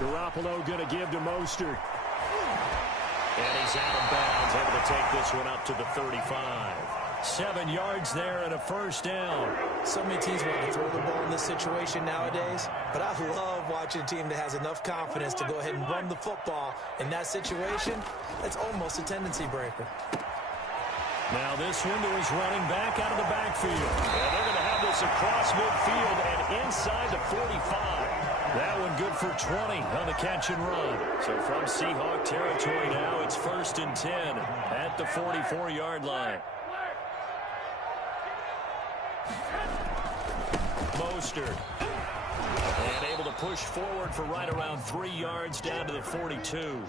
Garoppolo going to give to Mostert. And he's out of bounds, able to take this one up to the 35. 7 yards there and a first down. So many teams want to throw the ball in this situation nowadays, but I love watching a team that has enough confidence to go ahead and run the football. In that situation, that's almost a tendency breaker. Now this one to his running back out of the backfield. And they're going to have this across midfield and inside the 45. That one good for 20 on the catch and run. So from Seahawk territory now, it's 1st and 10 at the 44-yard line. Mostert. And able to push forward for right around 3 yards down to the 42.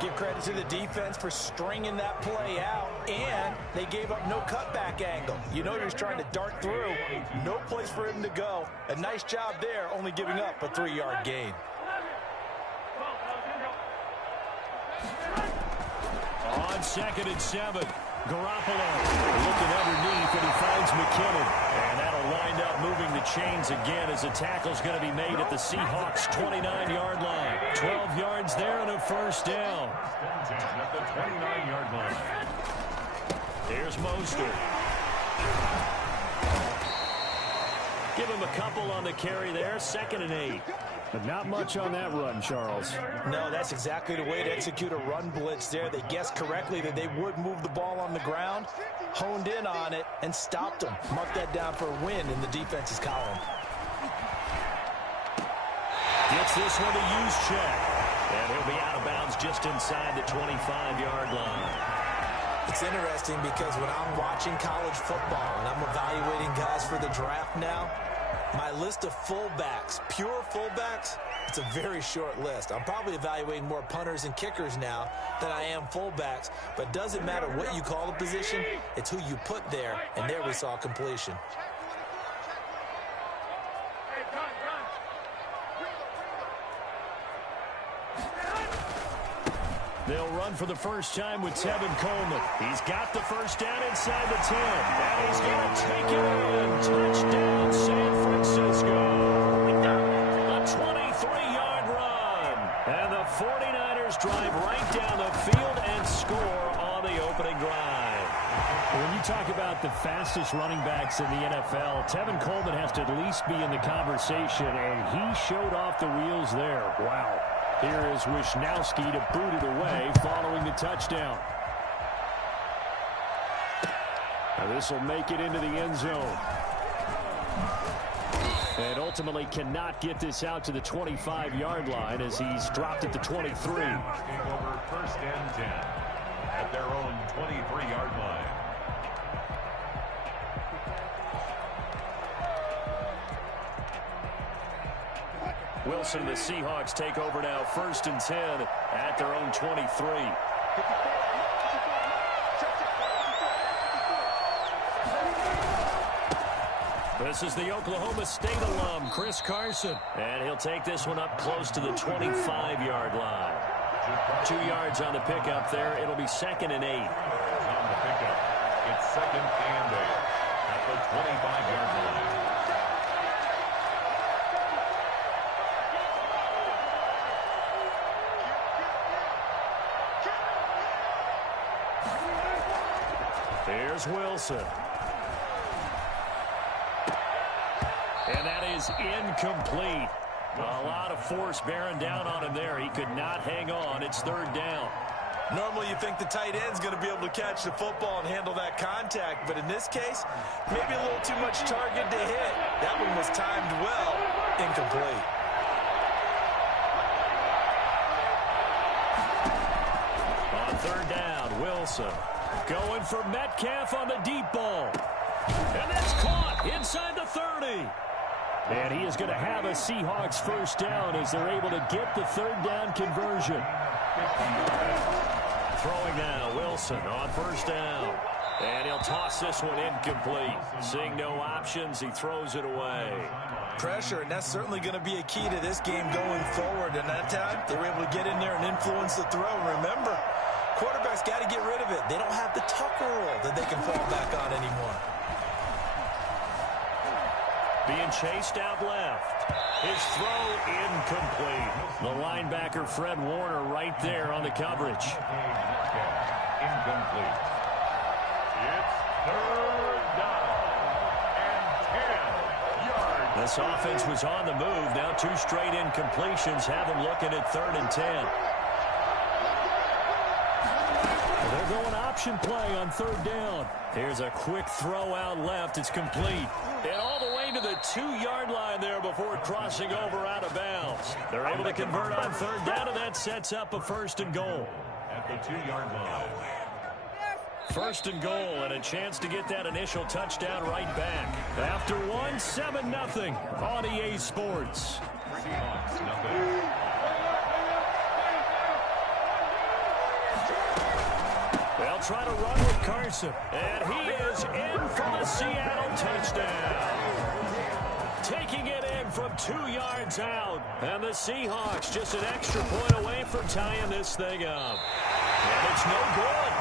Give credit to the defense for stringing that play out, and they gave up no cutback angle. You know he was trying to dart through. No place for him to go. A nice job there, only giving up a 3-yard gain. On 2nd and 7, Garoppolo looking underneath, and he finds McKinnon. And that'll wind up moving the chains again as the tackle's going to be made at the Seahawks' 29-yard line. 12 yards there and a first down. At the 29-yard line. Here's Mostert. Give him a couple on the carry there, 2nd and 8. But not much on that run, Charles. No, that's exactly the way to execute a run blitz there. They guessed correctly that they would move the ball on the ground, honed in on it, and stopped them. Mark that down for a win in the defense's column. Gets this one to Juszczyk. And he'll be out of bounds just inside the 25-yard line. It's interesting because when I'm watching college football and I'm evaluating guys for the draft now, my list of fullbacks, pure fullbacks, it's a very short list. I'm probably evaluating more punters and kickers now than I am fullbacks. But it doesn't matter what you call the position, it's who you put there. And there we saw completion. They'll run for the first time with Tevin Coleman. He's got the first down inside the 10. And he's going to take it in. Touchdown, San Francisco. A 23-yard run. And the 49ers drive right down the field and score on the opening drive. When you talk about the fastest running backs in the NFL, Tevin Coleman has to at least be in the conversation, and he showed off the wheels there. Wow. Here is Wishnowsky to boot it away following the touchdown. Now this will make it into the end zone. And ultimately cannot get this out to the 25-yard line as he's dropped at the 23. Over 1st and 10 at their own 23-yard line. Wilson and the Seahawks take over now, 1st and 10 at their own 23. This is the Oklahoma State alum, Chris Carson. And he'll take this one up close to the 25-yard line. 2 yards on the pickup there. It'll be 2nd and 8. On the pickup, it's 2nd and 8 at the 25-yard line. Here's Wilson. And that is incomplete. A lot of force bearing down on him there. He could not hang on. It's 3rd down. Normally you think the tight end's going to be able to catch the football and handle that contact, but in this case, maybe a little too much target to hit. That one was timed well. Incomplete. On 3rd down, Wilson going for Metcalf on the deep ball. And that's caught inside the 30. And he is going to have a Seahawks first down as they're able to get the 3rd down conversion. Throwing now, Wilson on 1st down. And he'll toss this one incomplete. Seeing no options, he throws it away. Pressure, and that's certainly going to be a key to this game going forward. And that time, they were able to get in there and influence the throw. Remember, quarterbacks got to get rid of it. They don't have the Tucker rule that they can fall back on anymore. Being chased out left. His throw incomplete. The linebacker, Fred Warner, right there on the coverage. Incomplete. It's third down and 10 yards. This offense was on the move. Now 2 straight incompletions have them looking at 3rd and 10. They're going option play on 3rd down. Here's a quick throw out left. It's complete. And all the way to the 2-yard line there before crossing over out of bounds. They're able to convert on 3rd down, and that sets up a 1st and goal. At the 2-yard line. 1st and goal, and a chance to get that initial touchdown right back. After 1, 7-0 on EA Sports. Seahawks, nothing. They'll try to run with Carson, and he is in for the Seattle touchdown. Taking it in from 2 yards out, and the Seahawks just an extra point away from tying this thing up. And it's no good.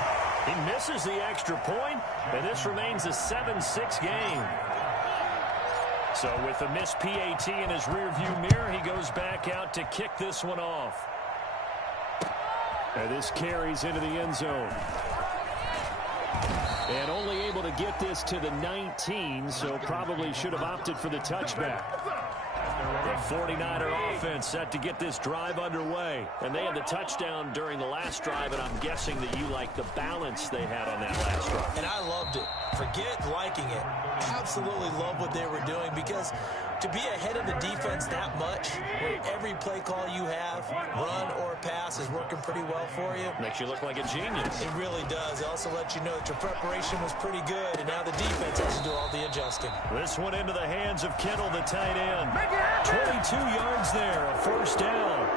He misses the extra point, and this remains a 7-6 game. So with a missed PAT in his rearview mirror, he goes back out to kick this one off. And this carries into the end zone. And only able to get this to the 19, so probably should have opted for the touchback. The 49er offense set to get this drive underway. And they had the touchdown during the last drive, and I'm guessing that you like the balance they had on that last drive. And I loved it. Forget liking it. Absolutely love what they were doing, because to be ahead of the defense that much, where every play call you have, run or pass, is working pretty well for you. Makes you look like a genius. It really does. It also lets you know that your preparation was pretty good, and now the defense has to do all the adjusting. This one into the hands of Kittle, the tight end. 22 yards there, a 1st down.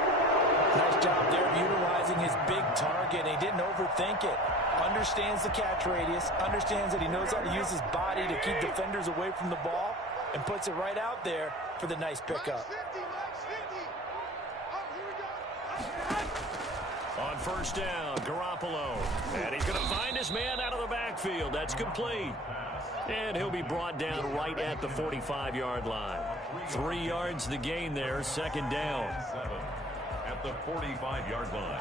Nice job there of utilizing his big target, and he didn't overthink it. Understands the catch radius, understands that he knows how to use his body to keep defenders away from the ball, and puts it right out there for the nice pickup. On 1st down, Garoppolo. And he's going to find his man out of the backfield. That's complete. And he'll be brought down right at the 45-yard line. 3 yards the gain there, 2nd down. At the 45-yard line.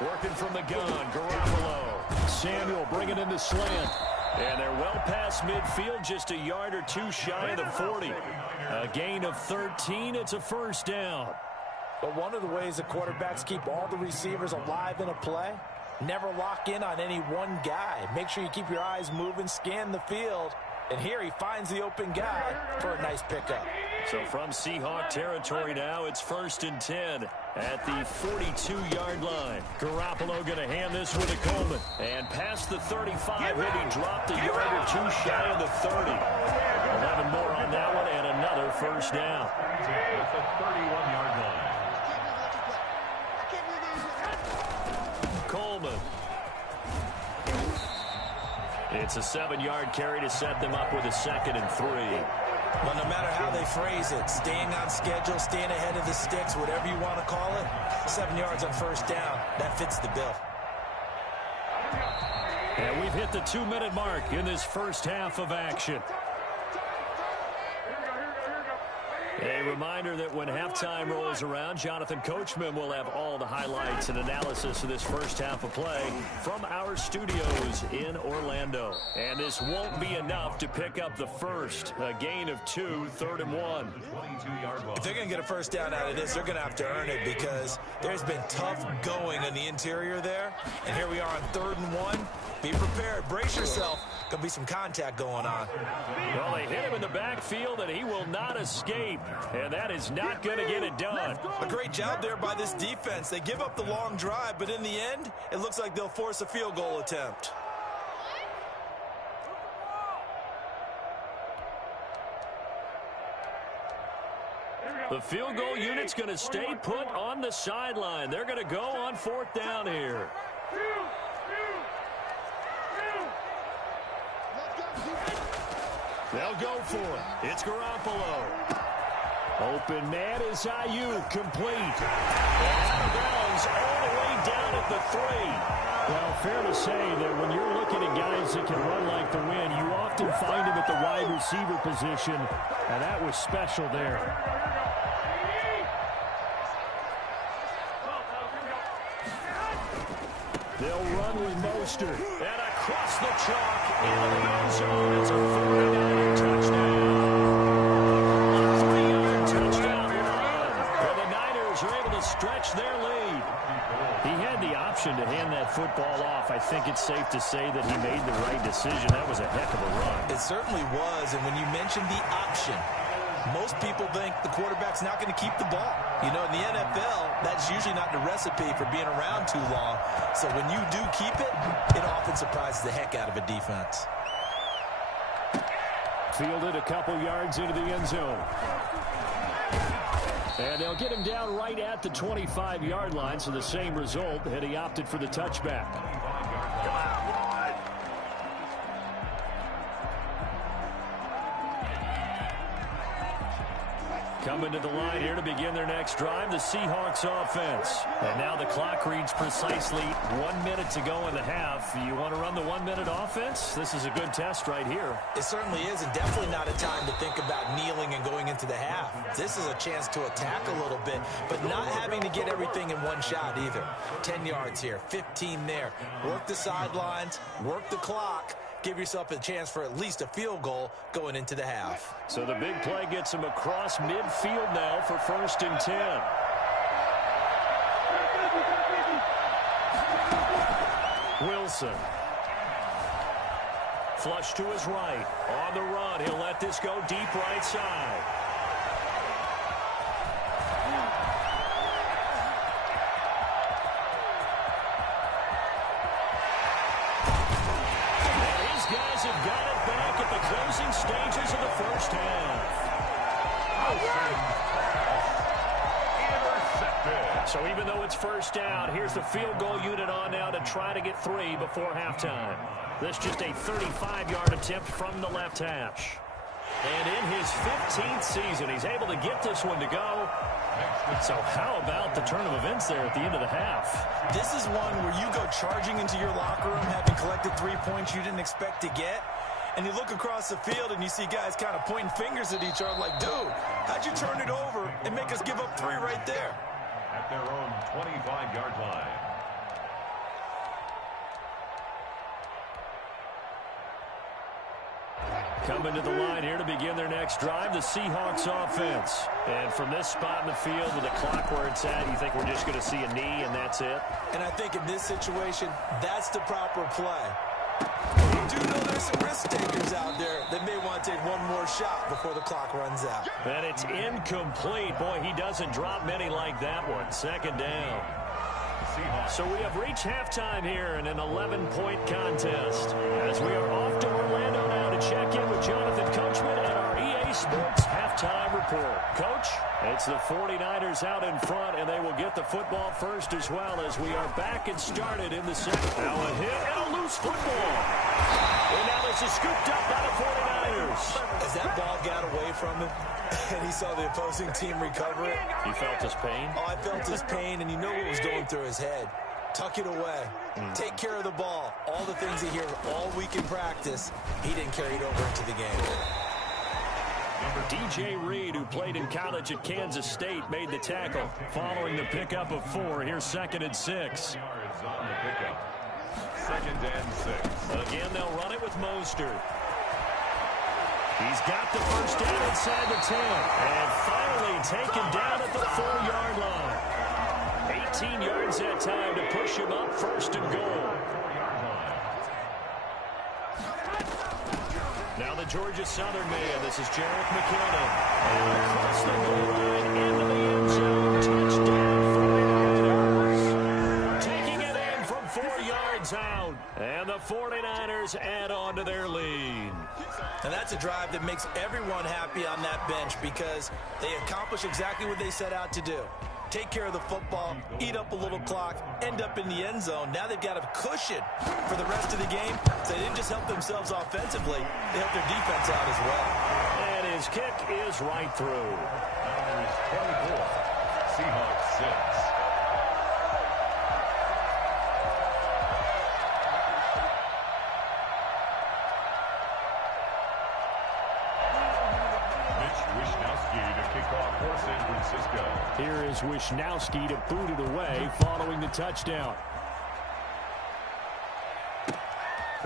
Working from the gun, Garoppolo. Samuel bringing in the slant. And they're well past midfield, just a yard or 2 shy of the 40. A gain of 13, it's a 1st down. But one of the ways the quarterbacks keep all the receivers alive in a play, never lock in on any one guy. Make sure you keep your eyes moving, scan the field. And here he finds the open guy for a nice pickup. So from Seahawk territory now, it's 1st and 10 at the 42-yard line. Garoppolo going to hand this one to Coleman. And past the 35, he'll be dropped a yard or 2 shy of the 30. 11 more on that one, and another 1st down. At the 31-yard line. Coleman. It's a 7-yard carry to set them up with a 2nd and 3. Well, no matter how they phrase it, staying on schedule, staying ahead of the sticks, whatever you want to call it, 7 yards on 1st down, that fits the bill. And we've hit the 2-minute mark in this first half of action. A reminder that when halftime rolls around, Jonathan Coachman will have all the highlights and analysis of this first half of play from our studios in Orlando. And this won't be enough to pick up the first. A gain of 2, 3rd and 1. If they're going to get a 1st down out of this, they're going to have to earn it, because there's been tough going in the interior there. And here we are on 3rd and 1. Be prepared. Brace yourself. Going to be some contact going on. Well, they hit him in the backfield, and he will not escape. And that is not going to get it done. A great job there by this defense. They give up the long drive, but in the end, it looks like they'll force a field goal attempt. The field goal unit's going to stay put on the sideline. They're going to go on 4th down here. They'll go for it. It's Garoppolo. Open man is Ayuk, complete. And out of bounds all the way down at the 3. Well, fair to say that when you're looking at guys that can run like the wind, you often find them at the wide receiver position, and that was special there. They'll run with Mostert. And across the chalk into the end zone. It's a 49er touchdown. A 3-yard touchdown run. And the Niners are able to stretch their lead. He had the option to hand that football off. I think it's safe to say that he made the right decision. That was a heck of a run. It certainly was, and when you mentioned the option, most people think the quarterback's not going to keep the ball. You know, in the NFL, that's usually not the recipe for being around too long. So when you do keep it, it often surprises the heck out of a defense. Fielded a couple yards into the end zone. And they'll get him down right at the 25-yard line, so the same result, and he opted for the touchback. Coming to the line here to begin their next drive, the Seahawks offense. And now the clock reads precisely 1 minute to go in the half. You want to run the 1-minute offense? This is a good test right here. It certainly is, and definitely not a time to think about kneeling and going into the half. This is a chance to attack a little bit, but not having to get everything in one shot either. 10 yards here, 15 there. Work the sidelines, work the clock. Give yourself a chance for at least a field goal going into the half. So the big play gets him across midfield now for 1st and 10. Wilson. Flush to his right. On the run. He'll let this go deep right side. Have got it back at the closing stages of the first half. So even though it's first down, here's the field goal unit on now to try to get 3 before halftime. This just a 35-yard attempt from the left hash. And in his 15th season, he's able to get this one to go. So how about the turn of events there at the end of the half? This is one where you go charging into your locker room having collected 3 points you didn't expect to get. And you look across the field and you see guys kind of pointing fingers at each other like, dude, how'd you turn it over and make us give up 3 right there? At their own 25-yard line. Coming to the line here to begin their next drive, the Seahawks offense. And from this spot in the field with the clock where it's at, you think we're just going to see a knee and that's it? And I think in this situation, that's the proper play. You do know there's some risk takers out there that may want to take one more shot before the clock runs out. And it's incomplete. Boy, he doesn't drop many like that one. 2nd down. So we have reached halftime here in an 11-point contest. As we are off to Orlando now to check in with Jonathan Coachman and our EA Sports halftime report. Coach, it's the 49ers out in front, and they will get the football first as well as we are back and started in the second. Now a hit and a loose football. And now this is scooped up by the 49ers. As that ball got away from him, and he saw the opposing team recover it. You felt his pain? Oh, I felt his pain, and you know what was going through his head. Tuck it away. Take care of the ball. All the things he heard all week in practice, he didn't carry it over into the game. DJ Reed, who played in college at Kansas State, made the tackle. Following the pickup of 4, here's 2nd and 6. Yards on the pickup. 2nd and 6. Again, they'll run it with Mostert. He's got the first down inside the 10. And finally taken down at the 4-yard line. 18 yards that time to push him up 1st and goal. Now the Georgia Southern man. This is Jerick McKinnon. Across the goal line into the end zone. Touchdown 49ers. Taking it in from 4 yards out. And the 49ers add on to their lead. And that's a drive that makes everyone happy on that bench because they accomplish exactly what they set out to do. Take care of the football, eat up a little clock, end up in the end zone. Now they've got a cushion for the rest of the game. So they didn't just help themselves offensively, they helped their defense out as well. And his kick is right through. Niners 24, Seahawks 6. Here is Wisnowski to boot it away following the touchdown.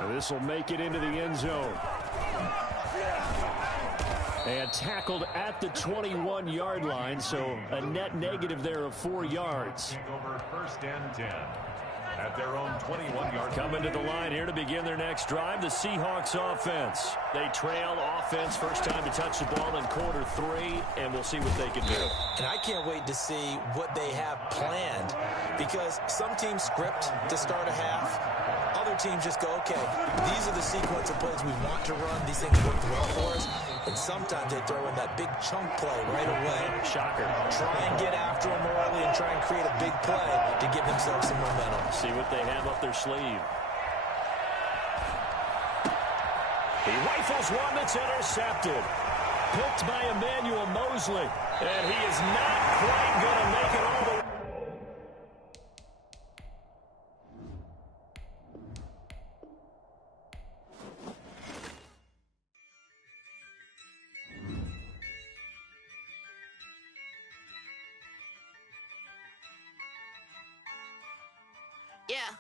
This will make it into the end zone. And tackled at the 21-yard line, so a net negative there of 4 yards. Over 1st and 10. At their own 21-yard. Coming to the line here to begin their next drive, the Seahawks offense. They trail offense, first time to touch the ball in quarter 3, and we'll see what they can do. And I can't wait to see what they have planned because some teams script to start a half. Other teams just go, okay, these are the sequence of plays we want to run. These things work well for us. And sometimes they throw in that big chunk play right away. Shocker. Try and get after them early and try and create a big play to give themselves some momentum. See what they have up their sleeve. He rifles one that's intercepted. Picked by Emmanuel Mosley. And he is not quite going to make it all the way. Yeah,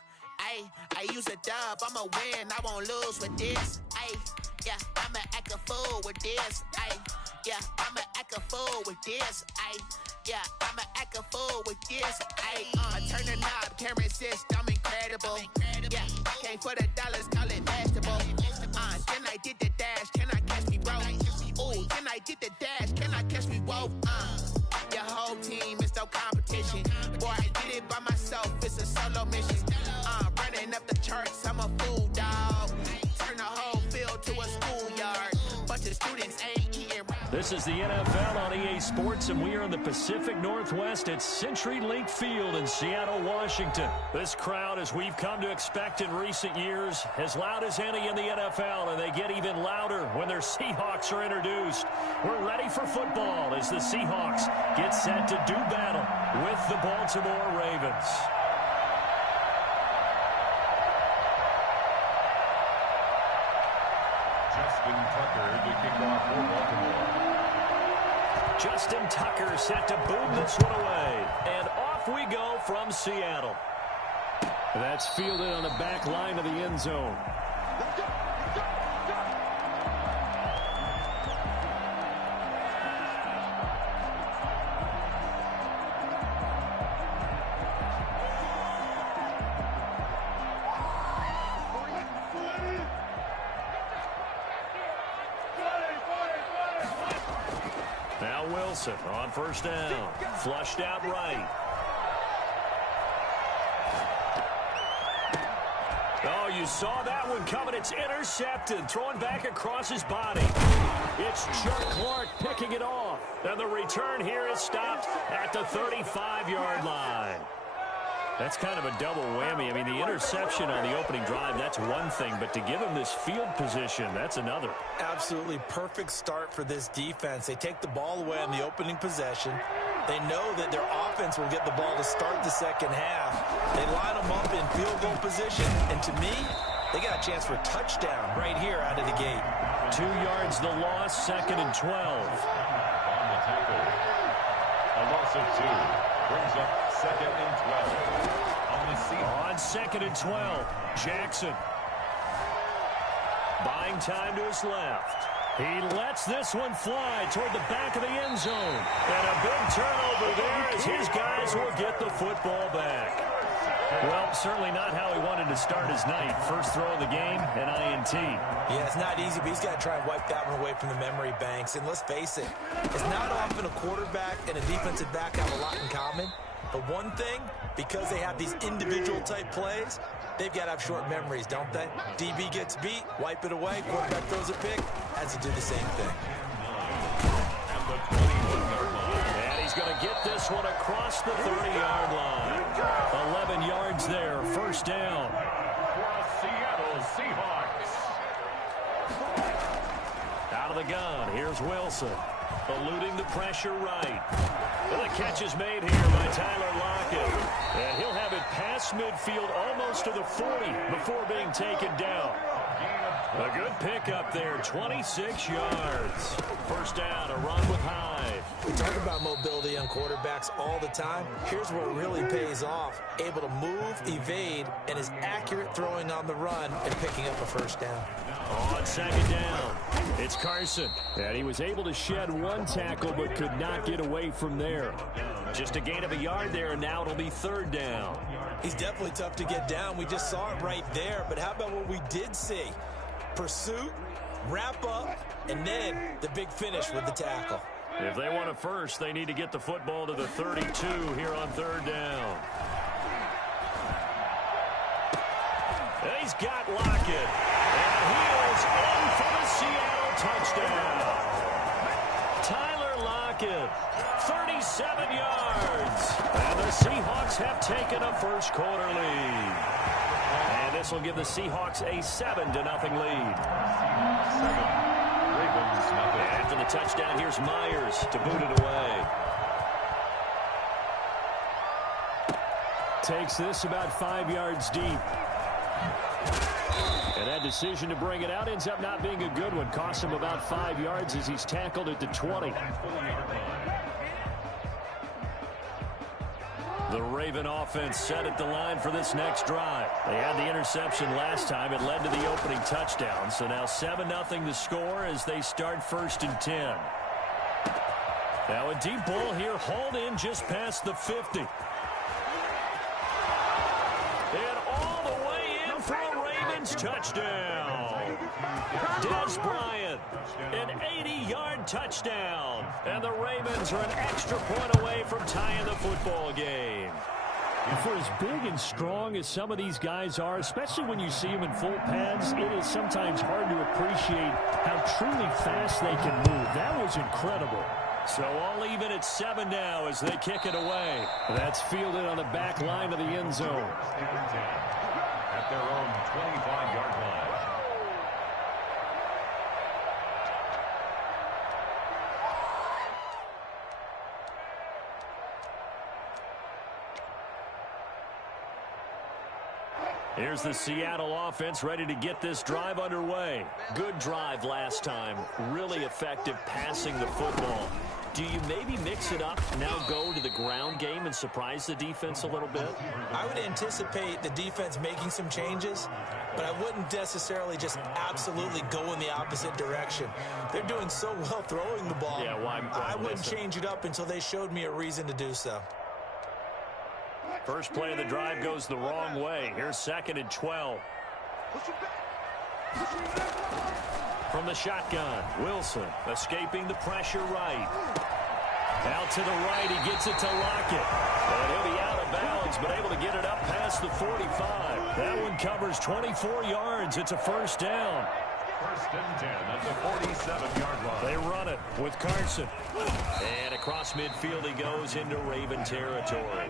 I use a dub, I'ma win, I won't lose with this. Yeah, I'ma act a fool with this. Yeah, I'ma act a fool with this. Yeah, I'ma act a fool with this. I turn the knob, can't resist, I'm incredible. Yeah, came for the dollars, call it vegetable. Then I did the dash, can I catch me, bro? Ooh, then I did the dash, can I catch me, whoa? Your whole team is no competition. Boy, I did it by myself, it's a solo mission. Running up the charts, I'm a fool, dog. Turn the whole field to a schoolyard. Bunch of students ain't eating. This is the NFL on EA Sports, and we are in the Pacific Northwest at CenturyLink Field in Seattle, Washington. This crowd, as we've come to expect in recent years, as loud as any in the NFL, and they get even louder when their Seahawks are introduced. We're ready for football as the Seahawks get set to do battle with the Baltimore Ravens. Justin Tucker to kick off for Baltimore. Justin Tucker set to boom this one away. And off we go from Seattle. That's fielded on the back line of the end zone. Now Wilson on first down. Flushed out right. Oh, you saw that one coming. It's intercepted. Thrown back across his body. It's Chuck Clark picking it off. And the return here is stopped at the 35-yard line. That's kind of a double whammy. I mean, the interception on the opening drive, that's one thing. But to give him this field position, that's another. Absolutely perfect start for this defense. They take the ball away on the opening possession. They know that their offense will get the ball to start the second half. They line them up in field goal position. And to me, they got a chance for a touchdown right here out of the gate. 2 yards the loss, 2nd and 12. On the tackle. A loss of 2. Brings up 2nd and 12. On the Seahawks. On 2nd and 12, Jackson. Buying time to his left. He lets this one fly toward the back of the end zone. And a big turnover there as his guys will get the football back. Well, certainly not how he wanted to start his night. First throw of the game, an INT. Yeah, it's not easy, but he's got to try and wipe that one away from the memory banks. And let's face it, it's not often a quarterback and a defensive back have a lot in common. But one thing, because they have these individual type plays, they've got to have short memories, don't they? DB gets beat, wipe it away, quarterback throws a pick, has to do the same thing. And he's going to get this one across the 30-yard line. 11 yards there, first down. For the Seattle Seahawks. Out of the gun, here's Wilson. Eluding the pressure right. Well, the catch is made here by Tyler Lockett. And he'll have it past midfield almost to the 40 before being taken down. A good pickup there, 26 yards. First down, a run with Hyde. We talk about mobility on quarterbacks all the time. Here's where it really pays off. Able to move, evade, and is accurate throwing on the run and picking up a first down. On second down, it's Carson. And he was able to shed one tackle but could not get away from there. Just a gain of a yard there, and now it'll be third down. He's definitely tough to get down. We just saw it right there. But how about what we did see? Pursuit, wrap up, and then the big finish with the tackle. If they want it first, they need to get the football to the 32 here on third down. And he's got Lockett. And he is in for the Seattle touchdown. Tyler Lockett, 37 yards. And the Seahawks have taken a first quarter lead. And this will give the Seahawks a 7-0 lead. 7, Ravens nothing. After the touchdown, here's Myers to boot it away. Takes this about 5 yards deep. And that decision to bring it out ends up not being a good one. Costs him about 5 yards as he's tackled at the 20. The Raven offense set at the line for this next drive. They had the interception last time. It led to the opening touchdown. So now 7-0 the score as they start first and 10. Now a deep ball here, hauled in just past the 50. And all the way in for a Ravens touchdown. Dez Bryant, an 80-yard touchdown. And the Ravens are an extra point away from tying the football game. And for as big and strong as some of these guys are, especially when you see them in full pads, it is sometimes hard to appreciate how truly fast they can move. That was incredible. So all even at 7 now as they kick it away. That's fielded on the back line of the end zone. At their own 25-yard line. Here's the Seattle offense ready to get this drive underway. Good drive last time. Really effective passing the football. Do you maybe mix it up, now go to the ground game and surprise the defense a little bit? I would anticipate the defense making some changes, but I wouldn't necessarily just absolutely go in the opposite direction. They're doing so well throwing the ball. Yeah, why I wouldn't change it up until they showed me a reason to do so. First play of the drive goes the wrong way. Here's second and 12. From the shotgun, Wilson escaping the pressure right. Out to the right, he gets it to Lockett. And he'll be out of bounds, but able to get it up past the 45. That one covers 24 yards. It's a first down. First and 10 at the 47-yard line. They run it with Carson. And across midfield he goes into Raven territory.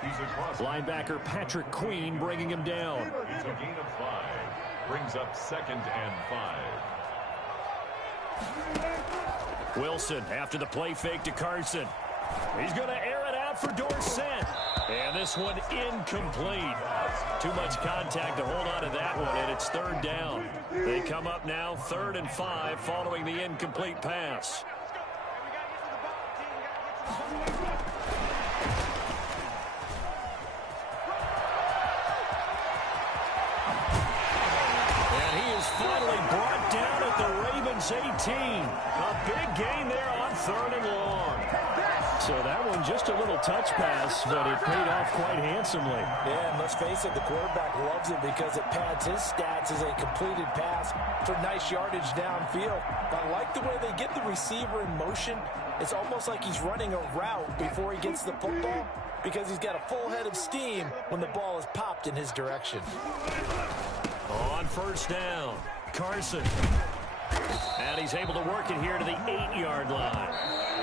He's across. Linebacker Patrick Queen bringing him down. It's a gain of 5. Brings up second and 5. Wilson after the play fake to Carson. He's going to air it out for Dorsett. And this one incomplete. Too much contact to hold on to that one, and it's third down. They come up now 3rd and 5 following the incomplete pass. And he is finally brought down at the Ravens minus 18. A big gain there on 3rd and long. So that one just a little touch pass, but it paid off quite handsomely. Yeah, and let's face it, the quarterback loves it because it pads his stats as a completed pass for nice yardage downfield. But I like the way they get the receiver in motion. It's almost like he's running a route before he gets the football because he's got a full head of steam when the ball is popped in his direction. On 1st down, Carson. And he's able to work it here to the 8-yard line.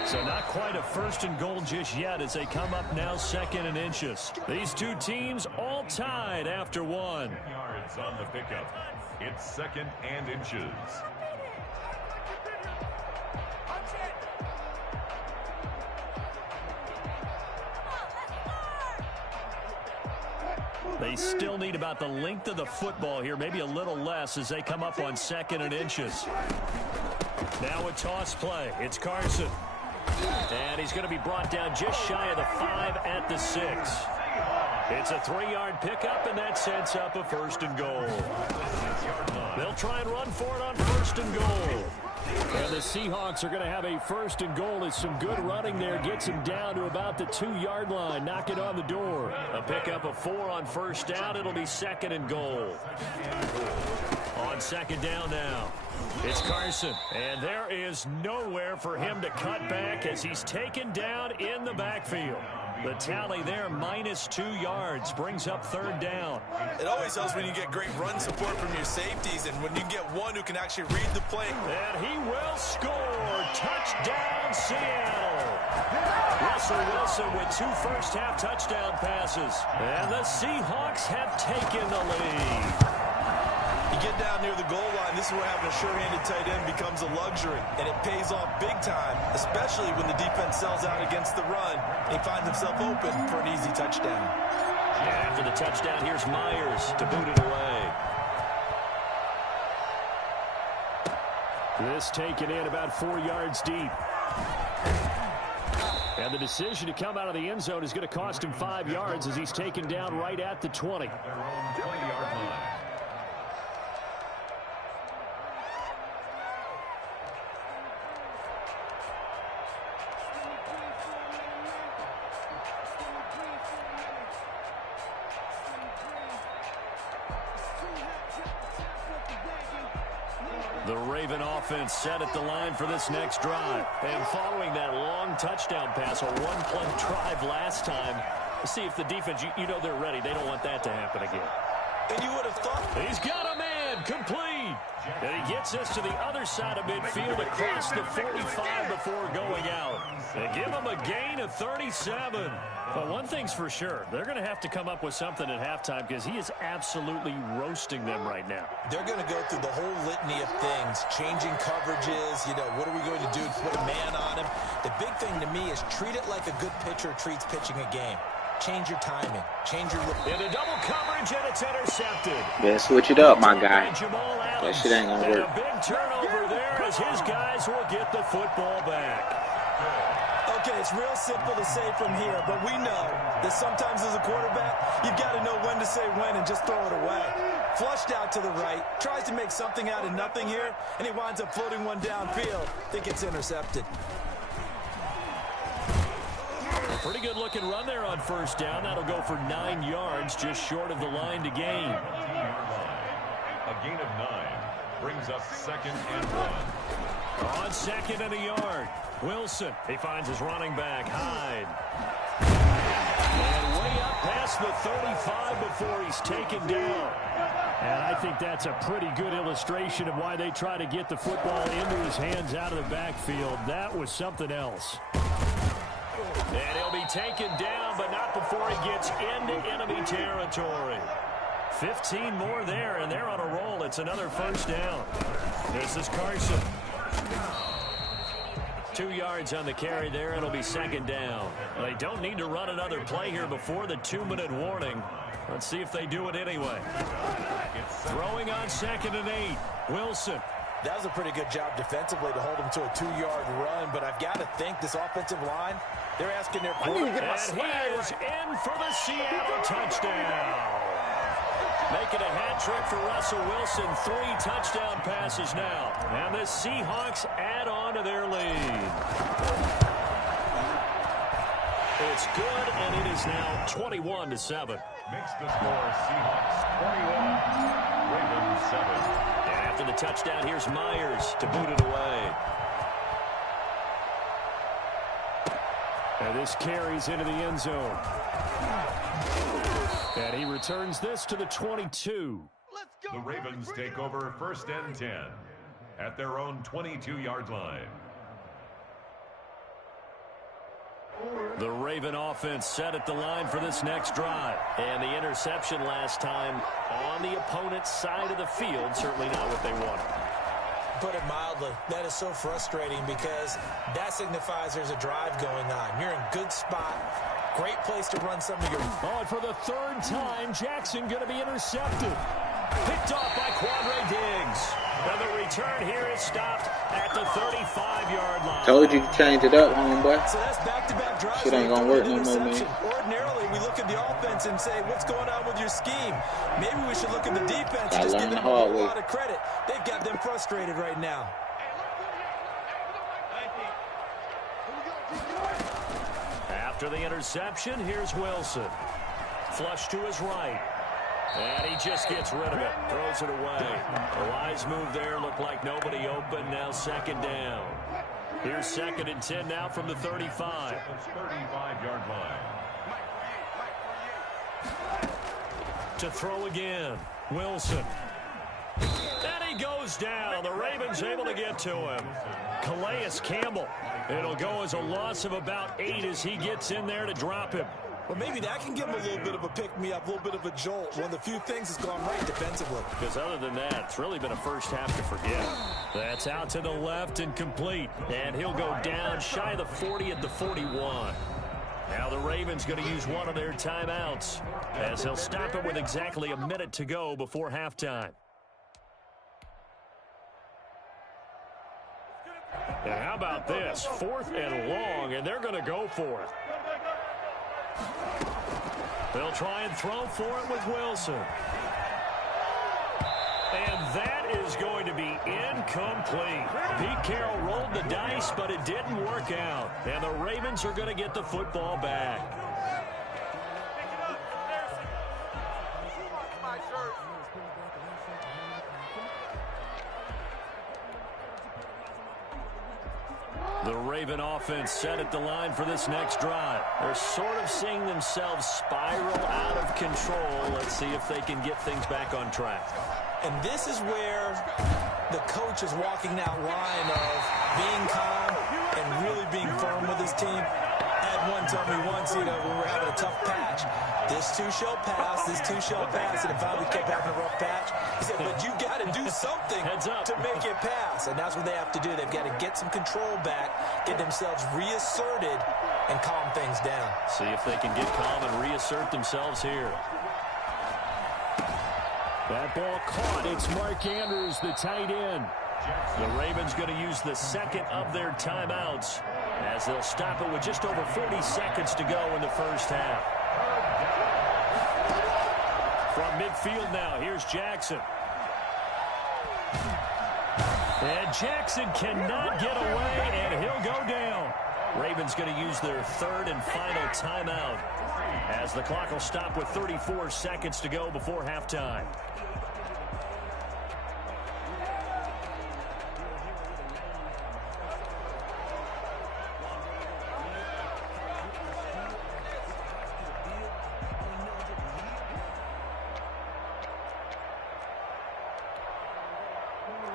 So not quite a 1st and goal just yet as they come up now 2nd and inches. These two teams all tied after 1. Yards on the pickup. It's 2nd and inches. They still need about the length of the football here, maybe a little less as they come up on 2nd and inches. Now a toss play. It's Carson. And he's going to be brought down just shy of the 5 at the 6. It's a 3-yard pickup, and that sets up a 1st and goal. They'll try and run for it on 1st and goal. And the Seahawks are going to have a 1st and goal. It's some good running there. Gets him down to about the 2-yard line. Knock it on the door. A pickup of 4 on 1st down. It'll be 2nd and goal. On 2nd down now, it's Carson. And there is nowhere for him to cut back as he's taken down in the backfield. The tally there, minus 2 yards, brings up 3rd down. It always helps when you get great run support from your safeties and when you get one who can actually read the play. And he will score. Touchdown, Seattle. Russell Wilson with 2 first-half touchdown passes. And the Seahawks have taken the lead. You get down near the goal line, this is where having a sure-handed tight end becomes a luxury, and it pays off big time, especially when the defense sells out against the run, and he finds himself open for an easy touchdown. And after the touchdown, here's Myers to boot it away. This taken in about 4 yards deep. And the decision to come out of the end zone is going to cost him 5 yards as he's taken down right at the 20. Their own 20-yard line. The Raven offense set at the line for this next drive. And following that long touchdown pass, a 1-play drive last time, see if the defense, you know they're ready. They don't want that to happen again. And you would have thought... He's got a man, complete. And he gets us to the other side of midfield across the 45 before going out. They give him a gain of 37. But one thing's for sure, they're going to have to come up with something at halftime because he is absolutely roasting them right now. They're going to go through the whole litany of things, changing coverages, what are we going to do to put a man on him? The big thing to me is treat it like a good pitcher treats pitching a game. Change your timing. Change your... In a double coverage, and it's intercepted. Yeah, switch it up, my guy. That shit ain't going to work. And a big turnover there as his guys will get the football back. Okay, it's real simple to say from here, but we know that sometimes as a quarterback, you've got to know when to say when and just throw it away. Flushed out to the right, tries to make something out of nothing here, and he winds up floating one downfield. Think it's intercepted. A pretty good looking run there on 1st down. That'll go for 9 yards, just short of the line to gain. A gain of 9 brings us 2nd and 1. On 2nd and a yard, Wilson. He finds his running back, Hyde. And way up past the 35 before he's taken down. And I think that's a pretty good illustration of why they try to get the football into his hands out of the backfield. That was something else. And he'll be taken down, but not before he gets into enemy territory. 15 more there, and they're on a roll. It's another 1st down. This is Carson. 2 yards on the carry there. It'll be 2nd down. They don't need to run another play here before the 2-minute warning. Let's see if they do it anyway. Throwing on 2nd and 8. Wilson. That was a pretty good job defensively to hold him to a 2-yard run, but I've got to think this offensive line, they're asking their quarterback. And he is in for the Seattle touchdown. Making a hat trick for Russell Wilson. 3 touchdown passes now. And the Seahawks add on to their lead. It's good, and it is now 21-7. Makes the score Seahawks 21, Ravens 7. And after the touchdown, here's Myers to boot it away. And this carries into the end zone. And he returns this to the 22. The Ravens take over 1st and 10 at their own 22-yard line. The Raven offense set at the line for this next drive. And the interception last time on the opponent's side of the field, certainly not what they wanted. Put it mildly, that is so frustrating because that signifies there's a drive going on. You're in good spot. Great place to run some of your... Oh, and for the 3rd time, Jackson going to be intercepted. Picked off by Quandre Diggs. And the return here is stopped at the 35-yard line. Told you to change it up, homeboy. So that's back-to-back drives. Shit ain't gonna work no more, man. Ordinarily, we look at the offense and say, what's going on with your scheme? Maybe we should look at the defense and just give them a whole lot of credit. They've got them frustrated right now. After the interception, here's Wilson. Flush to his right. And he just gets rid of it. Throws it away. A wise move there. Looked like nobody open. Now 2nd down. Here's 2nd and 10 now from the 35. 35-yard line. To throw again. Wilson. And he goes down. The Ravens able to get to him. Calais Campbell. It'll go as a loss of about 8 as he gets in there to drop him. Well, maybe that can give him a little bit of a pick-me-up, a little bit of a jolt. One of the few things that's gone right defensively. Because other than that, it's really been a first half to forget. That's out to the left and complete. And he'll go down shy of the 40 at the 41. Now the Ravens going to use one of their timeouts as they'll stop it with exactly a minute to go before halftime. And how about this? 4th and long, and they're going to go for it. They'll try and throw for it with Wilson. And that is going to be incomplete. Pete Carroll rolled the dice, but it didn't work out. And the Ravens are going to get the football back. The Raven offense set at the line for this next drive. They're sort of seeing themselves spiral out of control. Let's see if they can get things back on track. And this is where the coach is walking that line of being calm and really being firm with his team. Ed one told me once, when we were having a tough patch, this too shall pass, and it finally kept having a rough patch. He said, but you got to do something to make it pass. And that's what they have to do. They've got to get some control back, get themselves reasserted, and calm things down. See if they can get calm and reassert themselves here. That ball caught. It's Mark Andrews, the tight end. The Ravens going to use the 2nd of their timeouts as they'll stop it with just over 40 seconds to go in the first half. From midfield now, here's Jackson. And Jackson cannot get away, and he'll go down. Ravens going to use their 3rd and final timeout as the clock will stop with 34 seconds to go before halftime.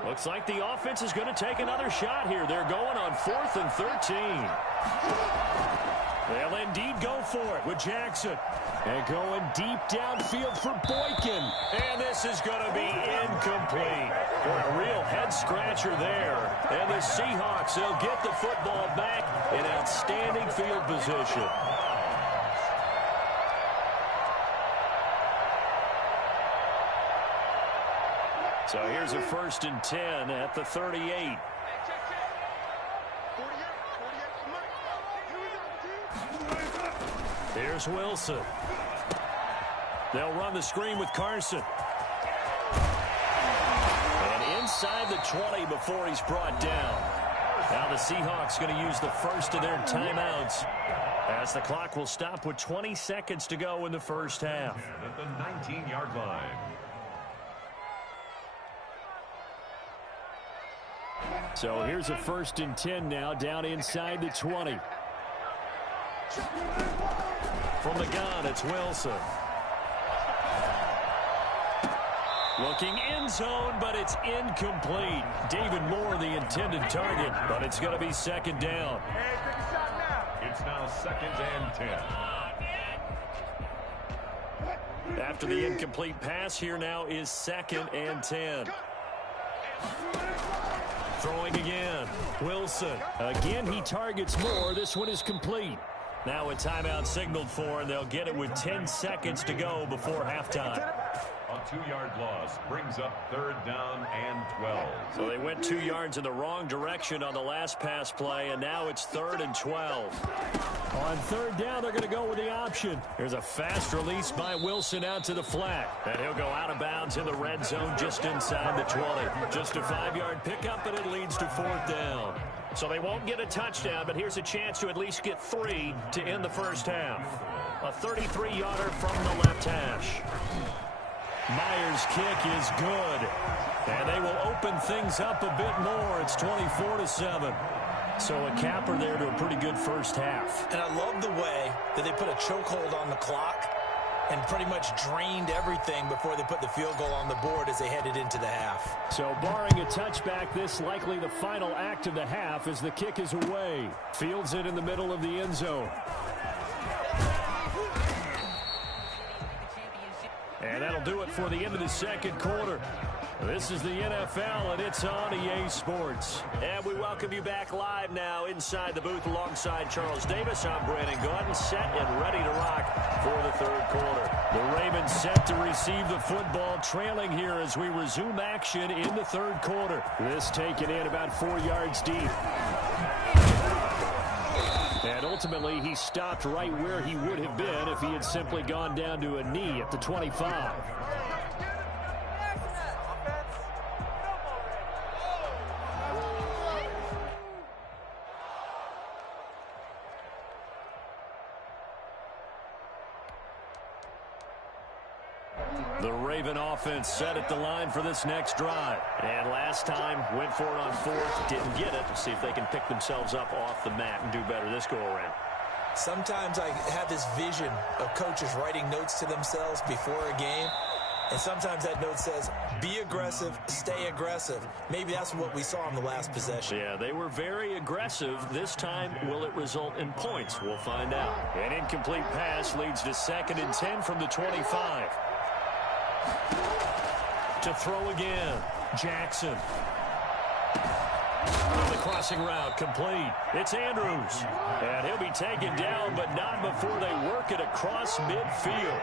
Looks like the offense is going to take another shot here. They're going on 4th and 13. They'll indeed go for it with Jackson. And going deep downfield for Boykin. And this is going to be incomplete. For a real head-scratcher there. And the Seahawks, they'll get the football back in outstanding field position. So here's a 1st and 10 at the 38. Here's Wilson. They'll run the screen with Carson. And inside the 20 before he's brought down. Now the Seahawks going to use the first of their timeouts as the clock will stop with 20 seconds to go in the first half. At the 19-yard line. So here's a 1st and 10 now, down inside the 20. From the gun, it's Wilson. Looking end zone, but it's incomplete. David Moore, the intended target, but it's going to be 2nd down. It's now 2nd and 10. After the incomplete pass, here now is 2nd and 10. Throwing again. Wilson. Again, he targets Moore. This one is complete. Now a timeout signaled for, and they'll get it with 10 seconds to go before halftime. A 2-yard loss brings up 3rd down and 12. So they went 2 yards in the wrong direction on the last pass play, and now it's 3rd and 12. On 3rd down, they're going to go with the option. Here's a fast release by Wilson out to the flat. And he'll go out of bounds in the red zone just inside the 20. Just a 5-yard pickup, and it leads to 4th down. So they won't get a touchdown, but here's a chance to at least get 3 to end the first half. A 33-yarder from the left hash. Myers' kick is good. And they will open things up a bit more. It's 24-7. So a capper there to a pretty good first half. And I love the way that they put a chokehold on the clock and pretty much drained everything before they put the field goal on the board as they headed into the half. So barring a touchback, this likely the final act of the half as the kick is away. Fields it in the middle of the end zone. And that'll do it for the end of the second quarter. This is the NFL, and it's on EA Sports. And we welcome you back live now inside the booth alongside Charles Davis. I'm Brandon Gaudin, set and ready to rock for the third quarter. The Ravens set to receive the football, trailing here as we resume action in the third quarter. This taken in about 4 yards deep. And ultimately, he stopped right where he would have been if he had simply gone down to a knee at the 25. The Raven offense set at the line for this next drive. And last time, went for it on 4th, didn't get it. See if they can pick themselves up off the mat and do better this go-around. Sometimes I have this vision of coaches writing notes to themselves before a game. And sometimes that note says, be aggressive, stay aggressive. Maybe that's what we saw in the last possession. Yeah, they were very aggressive. This time, will it result in points? We'll find out. An incomplete pass leads to 2nd and 10 from the 25. To throw again, Jackson. The crossing route complete. It's Andrews. And he'll be taken down, but not before they work it across midfield.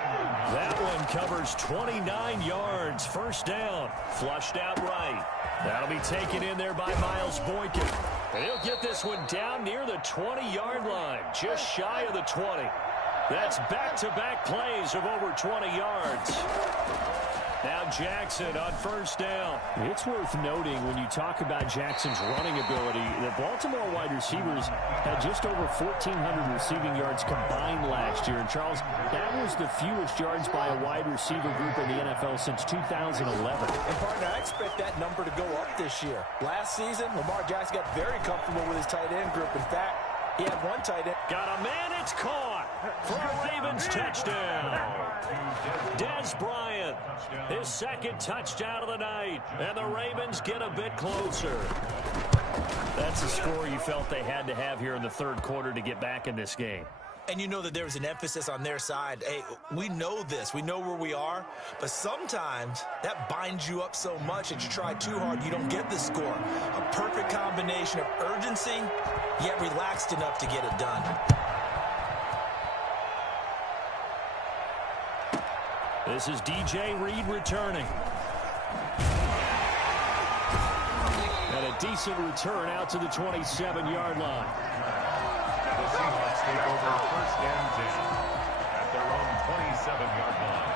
That one covers 29 yards. First down. Flushed out right. That'll be taken in there by Miles Boykin. And he'll get this one down near the 20-yard line. Just shy of the 20. That's back-to-back plays of over 20 yards. Now Jackson on first down. It's worth noting when you talk about Jackson's running ability, the Baltimore wide receivers had just over 1,400 receiving yards combined last year. And Charles, that was the fewest yards by a wide receiver group in the NFL since 2011. And partner, I expect that number to go up this year. Last season, Lamar Jackson got very comfortable with his tight end group. In fact, he had one tight end. Got a man, it's caught for a Ravens touchdown. Dez Bryant, his second touchdown of the night, and the Ravens get a bit closer. That's a score you felt they had to have here in the third quarter to get back in this game. And you know that there's an emphasis on their side. Hey, we know this. We know where we are. But sometimes that binds you up so much that you try too hard, you don't get the score. A perfect combination of urgency, yet relaxed enough to get it done. This is DJ Reed returning. And a decent return out to the 27-yard line. The Seahawks take over first and 10 at their own 27-yard line.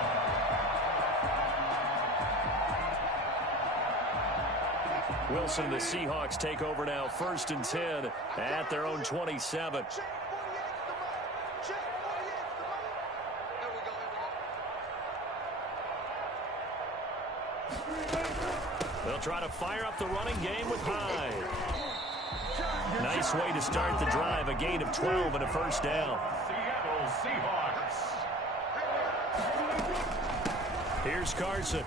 Wilson and the Seahawks take over now, 1st and 10 at their own 27. They'll try to fire up the running game with Hyde. Nice way to start the drive, a gain of 12 and a 1st down. Seattle Seahawks. Here's Carson.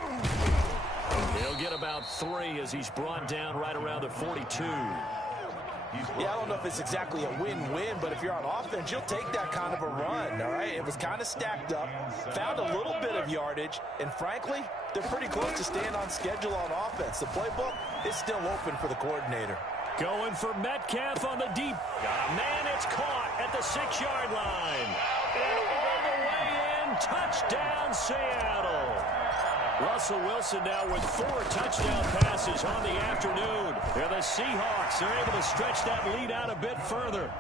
He'll get about 3 as he's brought down right around the 42. Yeah, I don't know if it's exactly a win-win, but if you're on offense, you'll take that kind of a run, all right? It was kind of stacked up, found a little bit of yardage, and frankly, they're pretty close to staying on schedule on offense. The playbook is still open for the coordinator. Going for Metcalf on the deep. Got a man, it's caught at the 6-yard line. And all the way in, touchdown Seattle. Russell Wilson now with 4 touchdown passes on the afternoon. And the Seahawks are able to stretch that lead out a bit further.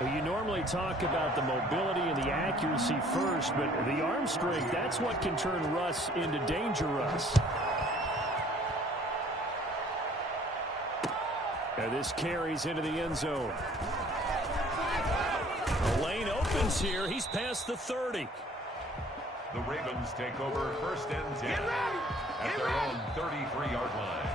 Well, you normally talk about the mobility and the accuracy first, but the arm strength, that's what can turn Russ into danger Russ. And this carries into the end zone. The lane opens here. He's past the 30. The Ravens take over 1st and 10 at their own 33-yard line.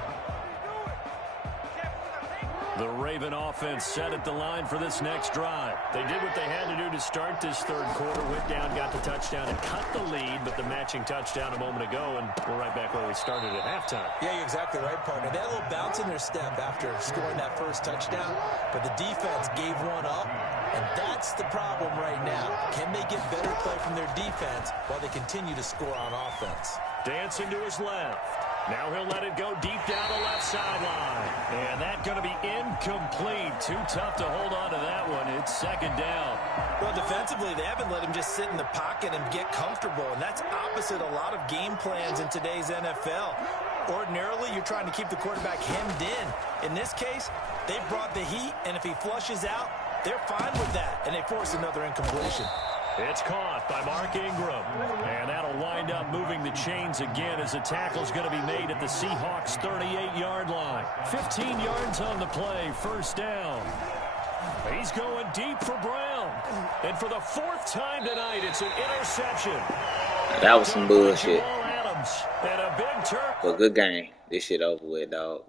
The Raven offense set at the line for this next drive. They did what they had to do to start this 3rd quarter. Went down, got the touchdown, and cut the lead, but the matching touchdown a moment ago, and we're right back where we started at halftime. Yeah, you're exactly right, partner. They had a little bounce in their step after scoring that 1st touchdown, but the defense gave one up, and that's the problem right now. Can they get better play from their defense while they continue to score on offense? Dancing to his left. Now he'll let it go deep down the left sideline. And that's going to be incomplete. Too tough to hold on to that one. It's 2nd down. Well, defensively, they haven't let him just sit in the pocket and get comfortable, and that's opposite a lot of game plans in today's NFL. Ordinarily, you're trying to keep the quarterback hemmed in. In this case, they brought the heat, and if he flushes out, they're fine with that, and they force another incompletion. It's caught by Mark Ingram. And that'll wind up moving the chains again as the tackle's going to be made at the Seahawks' 38-yard line. 15 yards on the play, 1st down. He's going deep for Brown. And for the 4th time tonight, it's an interception. That was some bullshit. Adams, and a big turn. But good game. This shit over with, dog.